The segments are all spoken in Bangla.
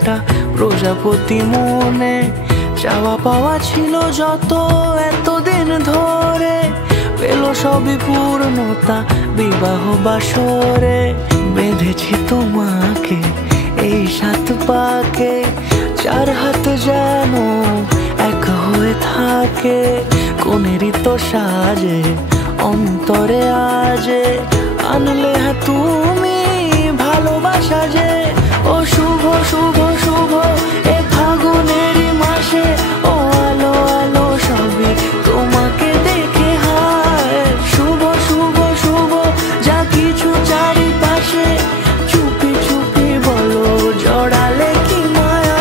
একটা প্রজাপতি মনে। চাওয়া পাওয়া ছিল যত এতদিন ধরে, পেল সবই পূর্ণতা বিবাহ বাসরে। বেঁধেছি তোমাকে এই 7 পাকে, 4 হাত যেন এক হয়ে থাকে। কোনেরই তো সাজে অন্তরে আজে, আনলে হ্যাঁ তুমি ভালোবাসা যে। ও শুভ শুভ শুভ এ ফাগুনেরই মাসে, ও আলো আলো সবই তোমাকে দেখে হায়। শুভ শুভ শুভ যা কিছু চারিপাশে, চুপি চুপি বলো জড়ালে কি মায়া।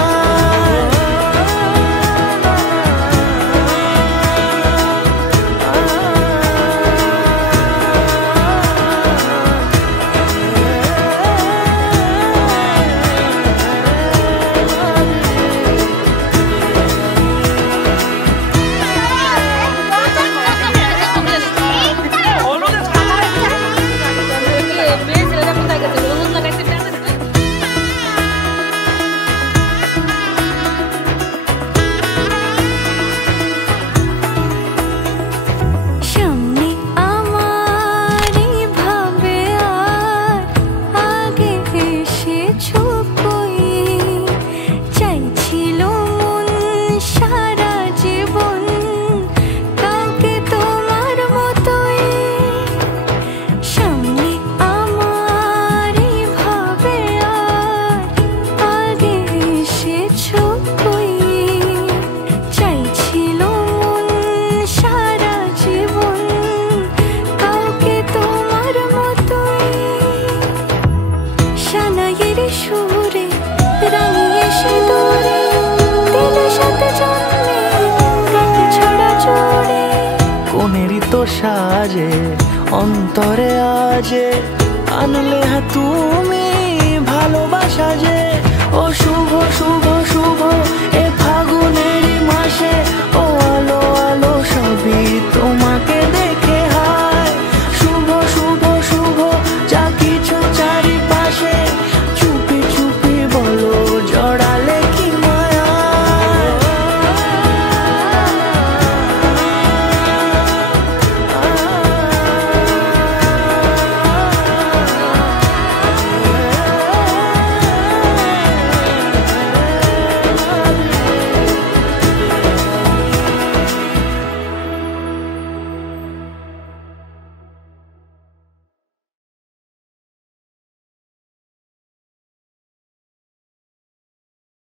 কোনেরই তো সাজে অন্তরে আজে, আনলে হ্যাঁ তুমি ভালোবাসা যে। ও শুভ শুভ শুভ এ